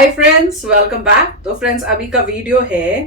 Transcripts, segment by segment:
Hi friends, welcome back. तो friends, अभी का वीडियो है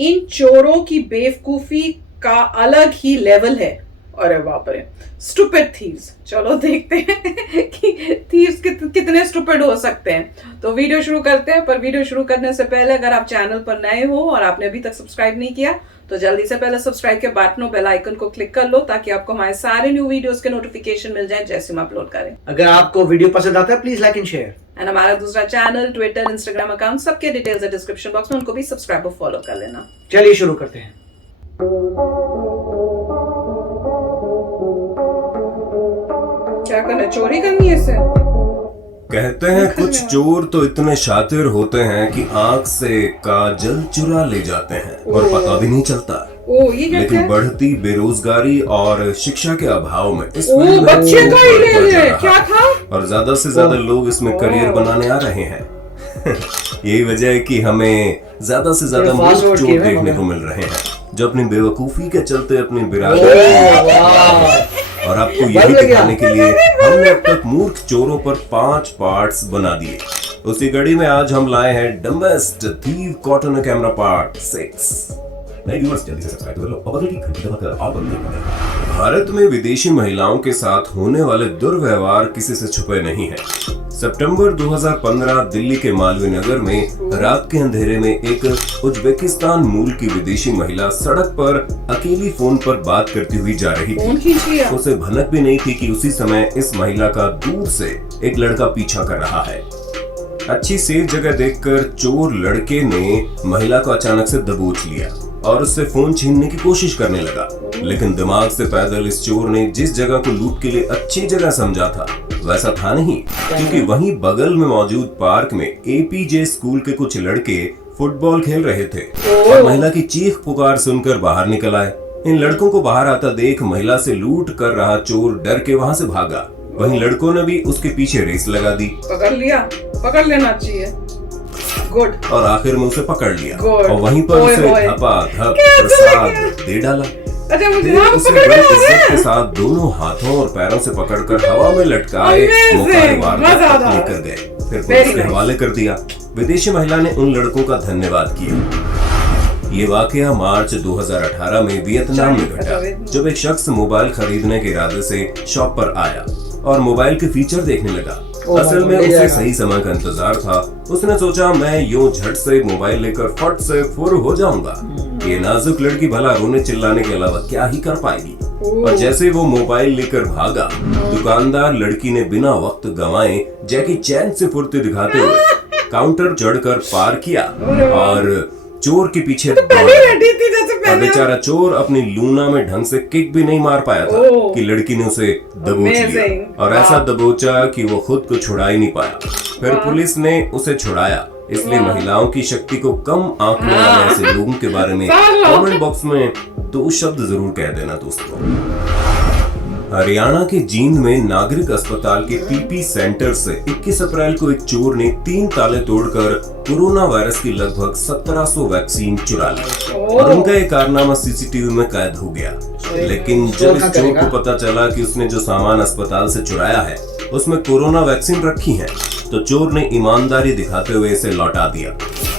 इन चोरों की बेवकूफी का अलग ही लेवल है। अरे बाप रे, स्टूपिड थीव्स। चलो देखते हैं कि थीव्स कितने स्टूपिड हो सकते हैं। तो वीडियो शुरू करते हैं, पर वीडियो शुरू करने से पहले अगर आप चैनल पर नए हो और आपने अभी तक सब्सक्राइब नहीं किया तो जल्दी से पहले सब्सक्राइब के बटन और बेल आइकन को क्लिक कर लो ताकि आपको हमारे सारे न्यू वीडियोस के नोटिफिकेशन मिल जाए जैसे हम अपलोड करें। अगर आपको वीडियो पसंद आता है please like and share. And हमारा दूसरा चैनल, ट्विटर, इंस्टाग्राम अकाउंट, सबके डिटेल्स है डिस्क्रिप्शन बॉक्स में, उनको भी सब्सक्राइब और फॉलो कर लेना। चलिए शुरू करते हैं। क्या करना, चोरी करनी है इसे? कहते हैं कुछ चोर तो इतने शातिर होते हैं कि आंख से काजल चुरा ले जाते हैं और पता भी नहीं चलता। ये क्या लेकिन है? बढ़ती बेरोजगारी और शिक्षा के अभाव में इस बच्चे का ही ले ले, क्या था? और ज्यादा से ज्यादा लोग इसमें करियर बनाने आ रहे हैं। यही वजह है कि हमें ज्यादा से ज्यादा मूर्ख चोर देखने को मिल रहे हैं जो अपनी बेवकूफी के चलते अपनी बिरादरी। और आपको यही दिखाने के लिए हमने अब तक मूर्ख चोरों पर 5 पार्ट्स बना दिए। उसी कड़ी में आज हम लाए हैं dumbest thief caught on camera part 6। जल्दी से सब्सक्राइब कर लो और बगल की घंटी दबाकर ऑल बटन दबाएं। भारत में विदेशी महिलाओं के साथ होने वाले दुर्व्यवहार किसी से छुपे नहीं हैं। सितंबर 2015 दिल्ली के मालवीय नगर में रात के अंधेरे में एक उज्बेकिस्तान मूल की विदेशी महिला सड़क पर अकेली फोन पर बात करती हुई जा रही थी। उसे भनक भी नहीं थी कि उसी समय इस महिला का दूर से एक लड़का पीछा कर रहा है। अच्छी सेफ जगह देखकर चोर लड़के ने महिला को अचानक से दबोच लिया और उससे फोन छीनने की कोशिश करने लगा। लेकिन दिमाग से पैदल इस चोर ने जिस जगह को लूट के लिए अच्छी जगह समझा था वैसा था नहीं, क्योंकि वहीं बगल में मौजूद पार्क में एपीजे स्कूल के कुछ लड़के फुटबॉल खेल रहे थे और महिला की चीख पुकार सुनकर बाहर निकल आए। इन लड़कों को बाहर आता देख महिला से लूट कर रहा चोर डर के वहाँ से भागा। वहीं लड़कों ने भी उसके पीछे रेस लगा दी। पकड़ लिया, पकड़ लेना चाहिए। गुड। और आखिर में उसे पकड़ लिया और वहीं पर उसे धपाधप प्रसाद दे डाला। उसे बड़ी इज्जत के साथ दोनों हाथों और पैरों से पकड़कर हवा में लटकाए लेकर गए, फिर पुलिस के हवाले कर दिया। विदेशी महिला ने उन लड़कों का धन्यवाद किया। ये वाकया मार्च 2018 में वियतनाम में घटा, जब एक शख्स मोबाइल खरीदने के इरादे से शॉप पर आया और मोबाइल के फीचर देखने लगा। असल में उसे सही समय का इंतजार था। उसने सोचा मैं यूं झट से मोबाइल लेकर फट से फुर हो जाऊंगा। ये नाजुक लड़की भला रोने चिल्लाने के अलावा क्या ही कर पाएगी। और जैसे वो मोबाइल लेकर भागा, दुकानदार लड़की ने बिना वक्त गंवाए जैकी चैन से फुर्ती दिखाते हुए काउंटर चढ़कर पार किया और चोर के पीछे और बेचारा चोर अपनी लूना में ढंग से किक भी नहीं मार पाया था कि लड़की ने उसे दबोच लिया और ऐसा दबोचा कि वो खुद को छुड़ा ही नहीं पाया। फिर पुलिस ने उसे छुड़ाया। इसलिए महिलाओं की शक्ति को कम आंकने वाले ऐसे लोगों के बारे में कमेंट बॉक्स में 2 शब्द जरूर कह देना दोस्तों। हरियाणा के जींद में नागरिक अस्पताल के पीपी सेंटर से 21 अप्रैल को एक चोर ने 3 ताले तोड़कर कोरोना वायरस की लगभग 1700 वैक्सीन चुरा ली और उनका एक कारनामा सीसीटीवी में कैद हो गया। लेकिन जब इस चोर को पता चला कि उसने जो सामान अस्पताल से चुराया है उसमें कोरोना वैक्सीन रखी है, तो चोर ने ईमानदारी दिखाते हुए इसे लौटा दिया।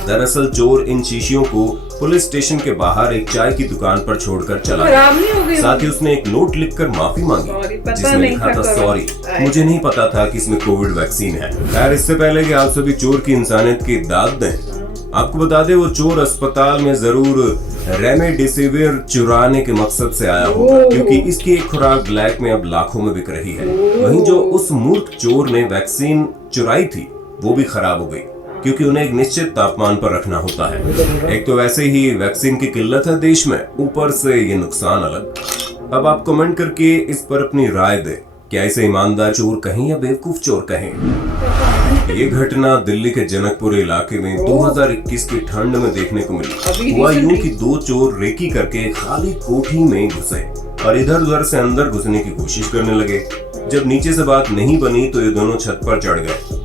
दरअसल चोर इन शीशियों को पुलिस स्टेशन के बाहर एक चाय की दुकान पर छोड़कर चला गया। साथ ही उसने एक नोट लिखकर माफी मांगी जिसमें लिखा था सॉरी, मुझे नहीं पता था कि इसमें कोविड वैक्सीन है। खैर, इससे पहले कि आप सभी चोर की इंसानियत की दाद दें, आपको बता दें वो चोर अस्पताल में जरूर रेमडेसिविर चुराने के मकसद से आया होगा, क्योंकि इसकी एक खुराक ब्लैक में अब लाखों में बिक रही है। वहीं जो उस मूर्ख चोर ने वैक्सीन चुराई थी वो भी खराब हो गई, क्योंकि उन्हें एक निश्चित तापमान पर रखना होता है। एक तो वैसे ही वैक्सीन की किल्लत है देश में, ऊपर से ये नुकसान अलग। अब आप कमेंट करके इस पर अपनी राय दें, क्या इसे ईमानदार चोर कहें या बेवकूफ चोर कहें। ये घटना दिल्ली के जनकपुर इलाके में 2021 की ठंड में देखने को मिली। हुआ यूं कि 2 चोर रेकी करके खाली कोठी में घुसे और इधर उधर से अंदर घुसने की कोशिश करने लगे। जब नीचे से बात नहीं बनी तो ये दोनों छत पर चढ़ गए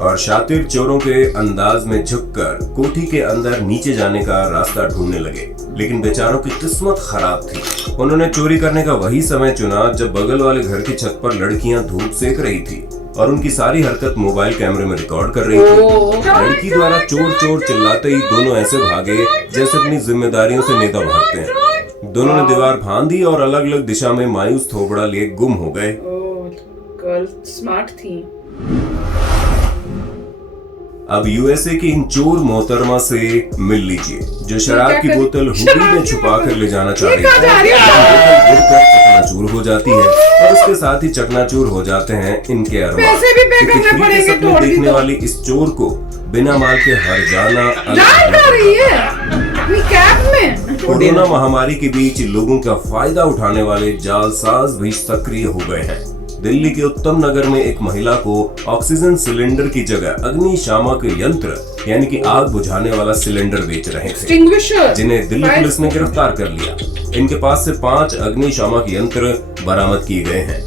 और शातिर चोरों के अंदाज में झुककर कोठी के अंदर नीचे जाने का रास्ता ढूंढने लगे। लेकिन बेचारों की किस्मत खराब थी। उन्होंने चोरी करने का वही समय चुना जब बगल वाले घर की छत पर लड़कियां धूप सेक रही थी। और उनकी सारी हरकत मोबाइल कैमरे में रिकॉर्ड कर रही थी। लड़की द्वारा चोर चोर चिल्लाते ही दोनों ऐसे भागे जैसे अपनी जिम्मेदारियों से नेता भागते हैं। दोनों ने दीवार फांद दी और अलग अलग दिशा में मायूस थोबड़ा लिए गुम हो गए। गर्ल स्मार्ट थी। अब यूएसए की इन चोर मोहतरमा से मिल लीजिए, जो शराब की बोतल हुडी में छुपा कर ले जाना चाह रही थी। गिरकर चकनाचूर हो जाती है और उसके साथ ही चकनाचूर हो जाते हैं इनके अरमान। सपने देखने वाली इस चोर को बिना माल के हर जाना कोरोना महामारी के बीच लोगों का फायदा उठाने वाले जालसाज भी सक्रिय हो गए हैं। दिल्ली के उत्तम नगर में एक महिला को ऑक्सीजन सिलेंडर की जगह अग्निशामक यंत्र यानी कि आग बुझाने वाला सिलेंडर बेच रहे थे, जिन्हें दिल्ली पुलिस ने गिरफ्तार कर लिया। इनके पास से 5 अग्निशामक यंत्र बरामद किए गए हैं।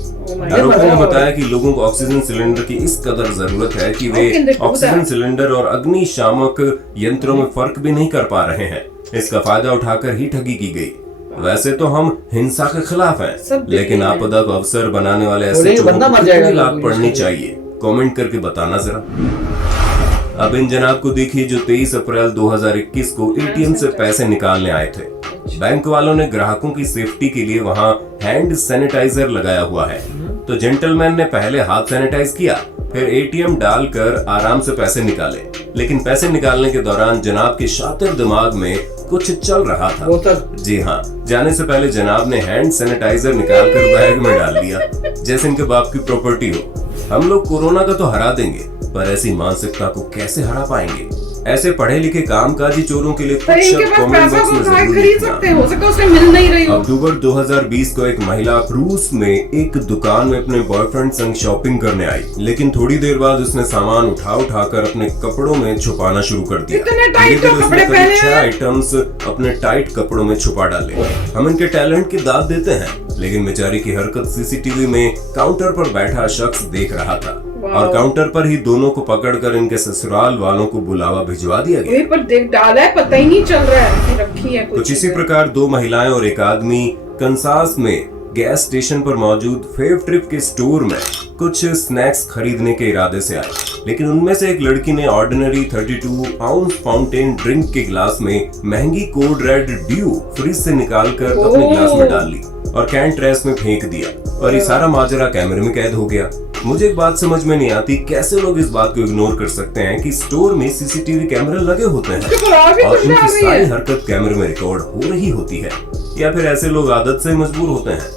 आरोपियों ने बताया कि लोगों को ऑक्सीजन सिलेंडर की इस कदर जरूरत है कि वे ऑक्सीजन सिलेंडर और अग्निशामक यंत्रों में फर्क भी नहीं कर पा रहे हैं। इसका फायदा उठाकर ही ठगी की गई। वैसे तो हम हिंसा के खिलाफ हैं, लेकिन आपदा को अवसर बनाने वाले ऐसे चोरों को कितनी लात पड़नी चाहिए, कमेंट करके बताना जरा। अब इन जनाब को देखिए जो 23 अप्रैल 2021 को एटीएम से पैसे निकालने आए थे। बैंक वालों ने ग्राहकों की सेफ्टी के लिए वहां हैंड सैनिटाइजर लगाया हुआ है, तो जेंटलमैन ने पहले हाथ सैनिटाइज किया, फिर एटीएम डालकर आराम से पैसे निकाले। लेकिन पैसे निकालने के दौरान जनाब के शातिर दिमाग में कुछ चल रहा था। जी हाँ, जाने से पहले जनाब ने हैंड सैनिटाइजर निकालकर बैग में डाल दिया, जैसे इनके बाप की प्रॉपर्टी हो। हम लोग कोरोना का तो हरा देंगे, पर ऐसी मानसिकता को कैसे हरा पाएंगे? ऐसे पढ़े लिखे कामकाजी चोरों के लिए कुछ शब्द कमेंट बॉक्स में जरूर लिखना। अक्टूबर 2020 को एक महिला रूस में एक दुकान में अपने बॉयफ्रेंड संग शॉपिंग करने आई, लेकिन थोड़ी देर बाद उसने सामान उठा कर अपने कपड़ों में छुपाना शुरू कर दिया। धीरे-धीरे उसने करीब 6 आइटम्स अपने टाइट कपड़ों में छुपा डाले। हम इनके टैलेंट की दाद देते हैं, लेकिन बेचारी की हरकत सीसीटीवी में काउंटर पर बैठा शख्स देख रहा था और काउंटर पर ही दोनों को पकड़कर इनके ससुराल वालों को बुलावा भिजवा दिया गया। पर देख डाला है, पता ही नहीं चल रहा है कि रखी है कुछ। कुछ इसी प्रकार 2 महिलाएं और एक आदमी कंसास में गैस स्टेशन पर मौजूद फेव ट्रिप के स्टोर में कुछ स्नैक्स खरीदने के इरादे से आए, लेकिन उनमें से एक लड़की ने ऑर्डिनरी 32 आउंस फाउंटेन ड्रिंक के गिलास में महंगी कोड रेड ड्यू फ्रिज से निकालकर अपने गिलास में डाल ली और कैन ट्रेस में फेंक दिया, और ये सारा माजरा कैमरे में कैद हो गया। मुझे एक बात समझ में नहीं आती, कैसे लोग इस बात को इग्नोर कर सकते हैं कि स्टोर में सीसीटीवी कैमरे लगे होते हैं और उनकी सारी हरकत कैमरे में रिकॉर्ड हो रही होती है, या फिर ऐसे लोग आदत से मजबूर होते हैं।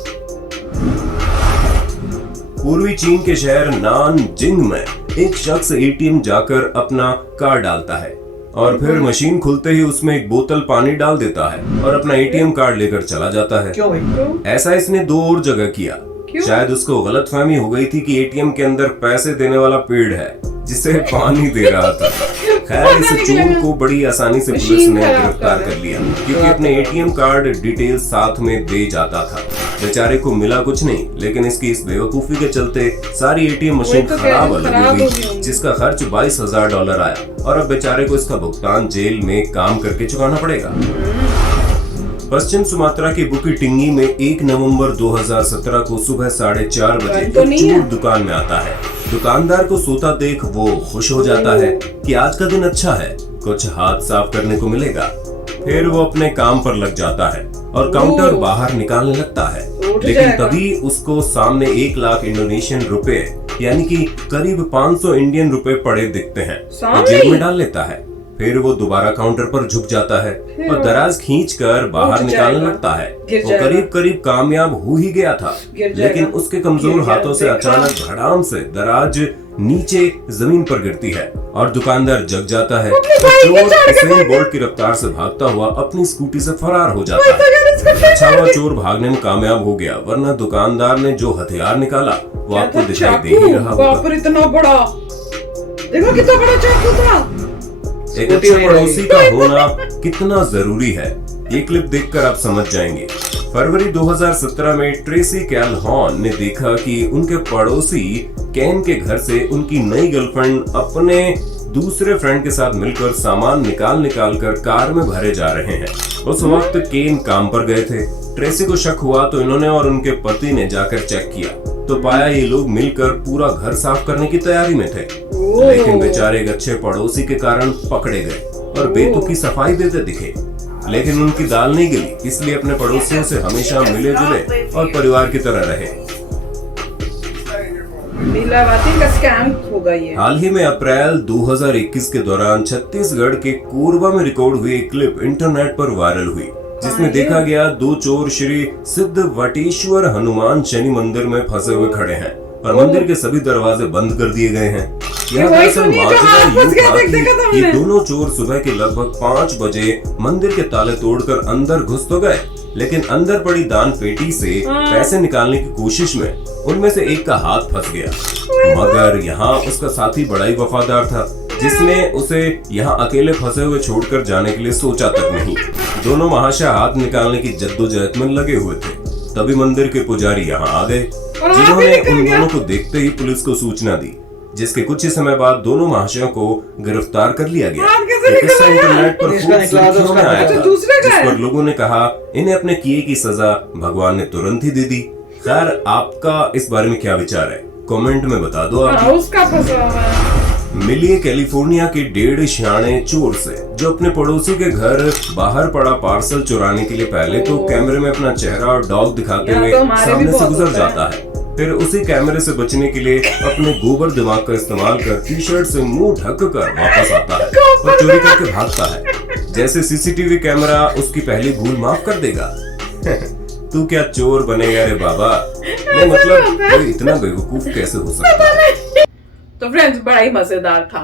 पूर्वी चीन के शहर नानजिंग में एक शख्स एटीएम जाकर अपना कार्ड डालता है और फिर मशीन खुलते ही उसमें एक बोतल पानी डाल देता है और अपना एटीएम कार्ड लेकर चला जाता है। क्यों भाई? ऐसा इसने 2 और जगह किया। शायद उसको गलतफहमी हो गई थी कि एटीएम के अंदर पैसे देने वाला पेड़ है जिसे पानी दे रहा था। खैर, इस चोर को बड़ी आसानी से पुलिस ने गिरफ्तार कर लिया, क्योंकि अपने एटीएम कार्ड डिटेल साथ में दे जाता था। बेचारे को मिला कुछ नहीं, लेकिन इसकी इस बेवकूफी के चलते सारी एटीएम मशीन खराब अलग हो गई, जिसका खर्च $22,000 आया और अब बेचारे को इसका भुगतान जेल में काम करके चुकाना पड़ेगा। पश्चिम सुमात्रा के बुकी टिंगी में 1 नवंबर 2017 को सुबह 4:30 बजे एक चोर दुकान में आता है। दुकानदार को सोता देख वो खुश हो जाता है कि आज का दिन अच्छा है, कुछ हाथ साफ करने को मिलेगा। फिर वो अपने काम पर लग जाता है और काउंटर बाहर निकालने लगता है, लेकिन तभी उसको सामने 1 लाख इंडोनेशियन रुपए यानी कि करीब 500 इंडियन रुपए पड़े दिखते हैं, तो जेब में डाल लेता है। फिर वो दोबारा काउंटर पर झुक जाता है और दराज खींचकर बाहर निकालने लगता है। वो करीब कामयाब हो ही गया था, लेकिन उसके कमजोर हाथों से अचानक धड़ाम से दराज नीचे जमीन पर गिरती है और दुकानदार जग जाता है। चोर उसेन बोल्ट की रफ्तार से भागता हुआ अपनी स्कूटी से फरार हो जाता है। अच्छा हुआ चोर भागने में कामयाब हो गया, वरना दुकानदार ने जो हथियार निकाला वो आपको दिखाई दे ही रहा होगा। इतना बड़ा, देखो कितना बड़ा चाकू था। एक अच्छे पड़ोसी का होना कितना जरूरी है, ये क्लिप देखकर आप समझ जाएंगे। फरवरी 2017 में ट्रेसी कैलहॉन ने देखा कि उनके पड़ोसी केन के घर से उनकी नई गर्लफ्रेंड अपने दूसरे फ्रेंड के साथ मिलकर सामान निकाल कर कार में भरे जा रहे हैं। उस वक्त केन काम पर गए थे। ट्रेसी को शक हुआ तो इन्होंने और उनके पति ने जाकर चेक किया। तो पाया ये लोग मिलकर पूरा घर साफ करने की तैयारी में थे, लेकिन बेचारे एक अच्छे पड़ोसी के कारण पकड़े गए और बेतुकी सफाई देते दिखे। लेकिन उनकी दाल नहीं गली, इसलिए अपने पड़ोसियों से हमेशा मिले जुले और परिवार की तरह रहे। का स्कैम होगा ये। हाल ही में अप्रैल 2021 के दौरान छत्तीसगढ़ के कोरबा में रिकॉर्ड हुई एक क्लिप इंटरनेट पर वायरल हुई, जिसमें देखा गया दो चोर श्री सिद्ध वटेश्वर हनुमान शनि मंदिर में फंसे हुए खड़े हैं और मंदिर के सभी दरवाजे बंद कर दिए गए हैं। यह दरअसल माजरा यूं था कि ये दोनों चोर सुबह के लगभग 5 बजे मंदिर के ताले तोड़कर अंदर घुस तो गए, लेकिन अंदर पड़ी दान पेटी से पैसे निकालने की कोशिश में उनमें से एक का हाथ फंस गया, मगर यहाँ उसका साथी बड़ा ही वफादार था, जिसने उसे यहाँ अकेले फंसे हुए छोड़कर जाने के लिए सोचा तक नहीं। दोनों महाशय हाथ निकालने की जद्दोजहद में लगे हुए थे। तभी मंदिर के पुजारी यहाँ आ गए, जिन्होंने उन दोनों को देखते ही पुलिस को सूचना दी, जिसके कुछ ही समय बाद दोनों महाशयों को गिरफ्तार कर लिया गया। इंटरनेट पर खूब सुर्खियों में आया था, जिस पर लोगों ने कहा इन्हें अपने किए की सजा भगवान ने तुरंत ही दे दी। खैर, आपका इस बारे में क्या विचार है, कमेंट में बता दो। मिली कैलिफोर्निया के 1.5 सियाने चोर से, जो अपने पड़ोसी के घर बाहर पड़ा पार्सल चुराने के लिए पहले तो कैमरे में अपना चेहरा और डॉग दिखाते हुए सामने से गुजर जाता है, फिर उसी कैमरे से बचने के लिए अपने गोबर दिमाग का इस्तेमाल कर टी-शर्ट से मुंह ढक कर वापस आता है और चोरी करके भागता है, जैसे सीसीटीवी कैमरा उसकी पहली भूल माफ कर देगा। तू क्या चोर बनेगा रे बाबा, मतलब कोई इतना बेवकूफ कैसे हो सकता है। तो फ्रेंड्स, बड़ा ही मजेदार था।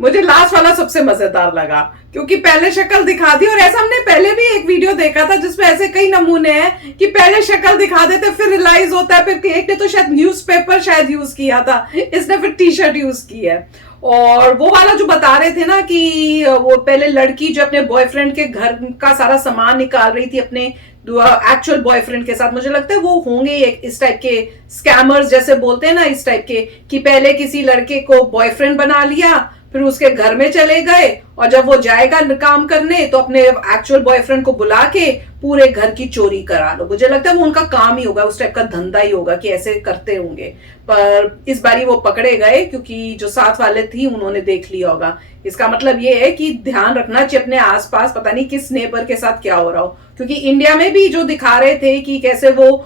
मुझे लास्ट वाला सबसे मजेदार लगा, क्योंकि पहले शक्ल दिखा दी, और ऐसा हमने पहले भी एक वीडियो देखा था जिसमें ऐसे कई नमूने हैं कि पहले शक्ल दिखा देते फिर रियलाइज होता है, फिर एक ने तो शायद न्यूज़पेपर शायद यूज किया था, इसने फिर टी-शर्ट यूज की है। और वो वाला जो बता रहे थे ना कि वो पहले लड़की जो अपने बॉयफ्रेंड के घर का सारा सामान निकाल रही थी अपने एक्चुअल बॉयफ्रेंड के साथ, मुझे लगता है वो होंगे एक इस टाइप के स्कैमर्स जैसे बोलते हैं ना, इस टाइप के कि पहले किसी लड़के को बॉयफ्रेंड बना लिया, फिर उसके घर में चले गए, और जब वो जाएगा काम करने तो अपने एक्चुअल बॉयफ्रेंड को बुला के पूरे घर की चोरी करा लो। मुझे लगता है वो उनका काम ही होगा, उस टाइप का धंधा ही होगा कि ऐसे करते होंगे। पर इस बारी वो पकड़े गए क्योंकि जो साथ वाले थी उन्होंने देख लिया होगा। इसका मतलब ये है कि ध्यान रखना चाहिए अपने आसपास, पता नहीं किस नेबर के साथ क्या हो रहा हो, क्योंकि इंडिया में भी जो दिखा रहे थे कि कैसे वो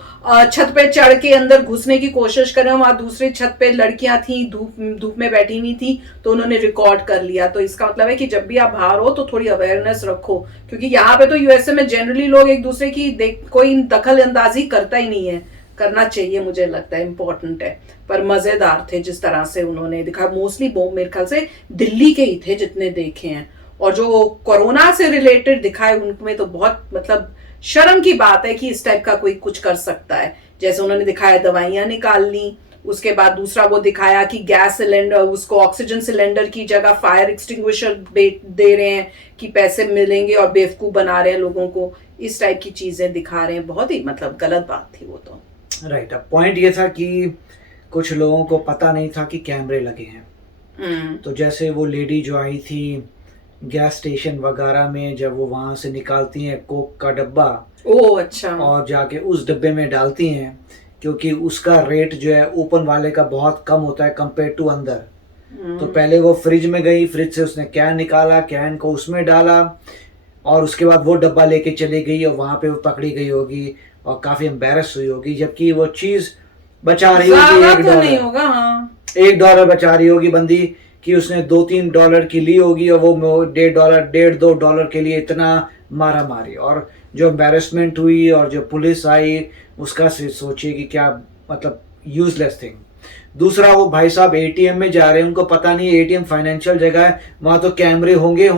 छत पे चढ़ के अंदर घुसने की कोशिश कर रहे हैं, वहां दूसरी छत पे लड़कियां थी, धूप में बैठी हुई थी, तो उन्होंने रिकॉर्ड कर लिया। तो इसका मतलब है कि जब भी आप बाहर हो तो थोड़ी अवेयरनेस रखो, क्योंकि यहाँ पे तो यूएसए में जनरली लोग एक दूसरे की कोई दखल अंदाजी करता ही नहीं है, करना चाहिए, मुझे लगता है इम्पोर्टेंट है। पर मजेदार थे जिस तरह से उन्होंने दिखा, मोस्टली मेरे ख्याल से दिल्ली के ही थे जितने देखे हैं, और जो कोरोना से रिलेटेड दिखाए उनमें तो बहुत मतलब शर्म की बात है कि इस टाइप का कोई कुछ कर सकता है। जैसे उन्होंने दिखाया दवाइयां निकाल ली, उसके बाद दूसरा वो दिखाया कि गैस सिलेंडर, उसको ऑक्सीजन सिलेंडर की जगह फायर एक्सटिंग्विशर दे रहे हैं कि पैसे मिलेंगे, और बेवकूफ बना रहे हैं लोगों को, इस टाइप की चीजें दिखा रहे हैं। बहुत ही मतलब गलत बात थी वो तो। राइट, अब पॉइंट ये था कि कुछ लोगों को पता नहीं था कि कैमरे लगे हैं। तो जैसे वो लेडी जो आई थी गैस स्टेशन वगैरह में, जब वो वहां से निकालती हैं कोक का डब्बा, ओह अच्छा, और जाके उस डब्बे में डालती हैं, क्योंकि उसका रेट जो है ओपन वाले का बहुत कम होता है कंपेयर टू अंदर। तो पहले वो फ्रिज में गई, फ्रिज से उसने कैन निकाला, कैन को उसमें डाला, और उसके बाद वो डब्बा लेके चली गई, और वहां पे वो पकड़ी गई होगी और काफी एम्बेरस हुई होगी, जबकि वो चीज बचा रही होगी $1 बचा रही होगी बंदी, कि उसने $2-3 की ली होगी, और वो $1.5-2 के लिए इतना मारा मारी, और जो एम्बेरसमेंट हुई और जो पुलिस आई उसका सोचिए कि क्या मतलब यूजलेस थिंग। दूसरा, वो भाई साहब एटीएम में जा रहे हैं, उनको पता नहीं एटीएम फाइनेंशियल जगह है, वहां तो कैमरे होंगे,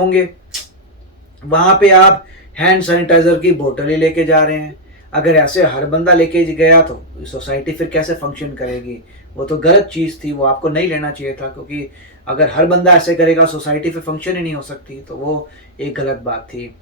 वहां पे आप हैंड सैनिटाइजर की बोतल ही लेके जा रहे हैं। अगर ऐसे हर बंदा लेके गया तो सोसाइटी फिर कैसे फंक्शन करेगी? वो तो गलत चीज थी, वो आपको नहीं लेना चाहिए था, क्योंकि अगर हर बंदा ऐसे करेगा सोसाइटी फिर फंक्शन ही नहीं हो सकती, तो वो एक गलत बात थी।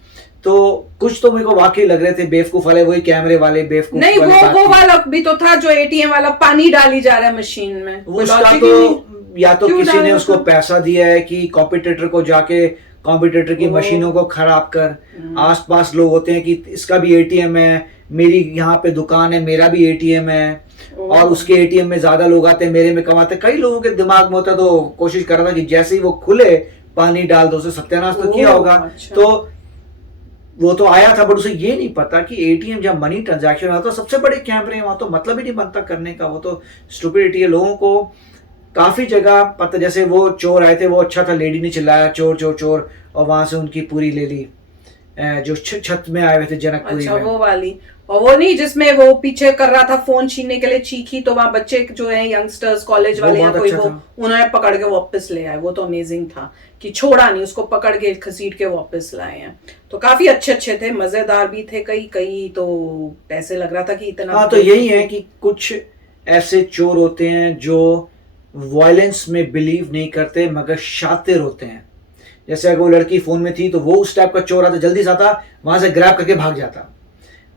तो कुछ तो मेरे को वाकई लग रहे थे बेवकूफ वाले, वही कैमरे वाले बेवकूफ नहीं, वो वाला भी तो था जो एटीएम वाला पानी डाली जा रहा है मशीन में, उसका तो या तो किसी ने उसको पैसा दिया है कि कॉम्पिटिटर को जाके कॉम्पिटिटर की मशीनों को खराब कर, आसपास लोग होते हैं कि इसका भी एटीएम है, मेरी यहाँ पे दुकान है, मेरा भी एटीएम है, और उसके एटीएम में ज्यादा लोग आते हैं, मेरे में कमाते हैं। कई लोगों के दिमाग में होता है, तो कोशिश कर रहा था कि जैसे ही वो खुले पानी डाल दो, उसे सत्यानाश तो किया होगा। अच्छा। तो वो तो आया था, बट उसे ये नहीं पता कि एटीएम जब मनी ट्रांजैक्शन होता है, सबसे बड़े कैमरे हैं, वहां तो मतलब ही नहीं बनता करने का। वो तो स्टुपिडिटी है। लोगों को काफी जगह पता, जैसे वो चोर आए थे, वो अच्छा था, लेडी ने चिल्लाया चोर चोर चोर, और वहां से उनकी पूरी ले ली। जो छत में आए हुए थे जनकपुरी अच्छा, में। वो वाली, और वो नहीं जिसमें वो पीछे कर रहा था फोन छीनने के लिए चीखी, तो वहां बच्चे जो है यंगस्टर्स कॉलेज वाले या कोई, वो उन्होंने पकड़ के वापस ले आए। वो तो अमेजिंग था कि छोड़ा नहीं, उसको पकड़ के घसीट के वापस लाए हैं। तो काफी अच्छे थे, मजेदार भी थे। कई तो ऐसे लग रहा था कि इतना। हाँ, तो यही है कि कुछ ऐसे चोर होते हैं जो वायलेंस में बिलीव नहीं करते मगर शातिर होते हैं। जैसे अगर वो लड़की फोन में थी तो वो उस टाइप का चोर आता, जल्दी से आता, वहां से ग्रैब करके भाग जाता।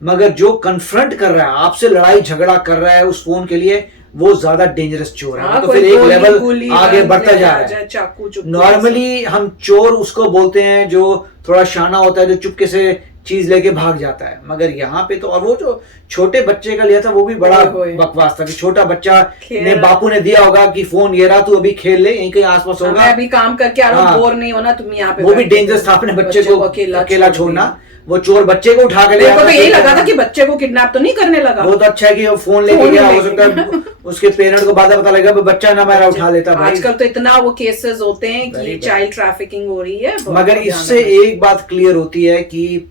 मगर जो कन्फ्रंट कर रहा है, आपसे लड़ाई झगड़ा कर रहा है उस फोन के लिए, वो ज्यादा डेंजरस चोर है। तो फिर एक लेवल आगे बढ़ता जा रहा है। नॉर्मली हम चोर उसको बोलते हैं जो थोड़ा शाना होता है, जो चुपके से चीज लेके भाग जाता है। मगर यहाँ पे तो, और वो जो छोटे बच्चे का लिया था वो भी बड़ा बकवास था कि छोटा बच्चा ने बापू ने दिया होगा कि फोन ये रहा, तू अभी खेल ले, यहीं कहीं आसपास होगा, मैं अभी काम करके आ रहा हूं, बोर नहीं होना तुम यहाँ पे। वो भी डेंजरस था, अपने बच्चे को अकेला छोड़ना। वो चोर बच्चे को उठा के ले आया। तो यही लगा था कि बच्चे को किडनैप तो नहीं करने लगा। वो तो अच्छा है कि वो फोन लेके गया, हो सकता है उसके पेरेंट को बाद में पता लगा बच्चा ना मेरा उठा लेता। आजकल तो इतना वो केसेस होते हैं कि चाइल्ड ट्रैफिकिंग हो रही है। मगर इससे एक बात क्लियर होती है कि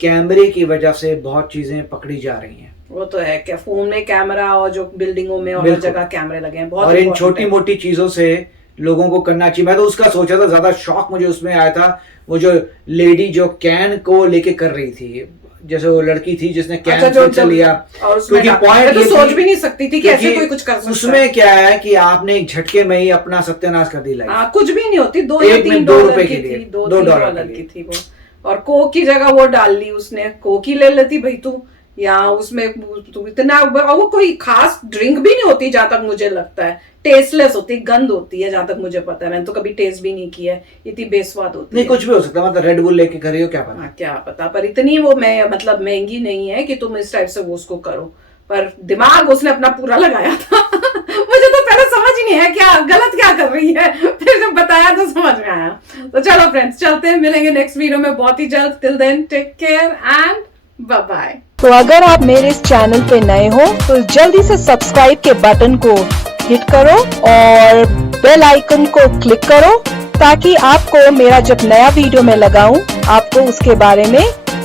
कैमरे की वजह से बहुत चीजें पकड़ी जा रही हैं। वो तो है, क्या फोन में कैमरा, और जो बिल्डिंगों में और हर जगह कैमरे लगे हैं, बहुत। और इन छोटी मोटी चीजों से लोगों को करना चाहिए। मैं तो उसका सोचा था, ज्यादा शौक मुझे उसमें आया था वो जो लेडी जो कैन को लेके कर रही थी, जैसे वो लड़की थी जिसने कैन से लिया, क्योंकि पॉइंट तो सोच भी नहीं सकती थी कि ऐसे कोई कुछ कर सकता है। उसमें क्या है कि आपने एक झटके में ही अपना सत्यानाश कर दी लाइफ। कुछ भी नहीं होती, 2 या 3 डॉलर की थी, 2 डॉलर की थी वो। और कोक की जगह वो डाल ली उसने, कोक ही ले लेती भाई तू, या उसमें इतना, वो कोई खास ड्रिंक भी नहीं होती जहां तक मुझे लगता है, टेस्टलेस होती, गंद होती है जहां तक मुझे पता है। मैंने तो कभी टेस्ट भी नहीं किया है, इतनी बेस्वाद होती नहीं, कुछ भी हो सकता है, मतलब रेड बुल लेके कर रही हो, क्या पता। क्या पता, पर इतनी वो मतलब महंगी नहीं है कि तुम इस टाइप से वो उसको करो। पर दिमाग उसने अपना पूरा लगाया था। मुझे तो पहले समझ ही नहीं है क्या गलत क्या कर रही है, फिर जब बताया तो समझ में आया। तो चलो फ्रेंड्स, चलते हैं, मिलेंगे नेक्स्ट वीडियो में बहुत ही जल्द। Till then take care and bye bye. तो अगर आप मेरे इस चैनल पे नए हो तो जल्दी से सब्सक्राइब के बटन को हिट करो और बेल आइकन को क्लिक करो, ताकि आपको मेरा जब नया वीडियो मैं लगाऊं आपको उसके बारे में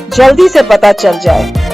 जल्दी से पता चल जाए।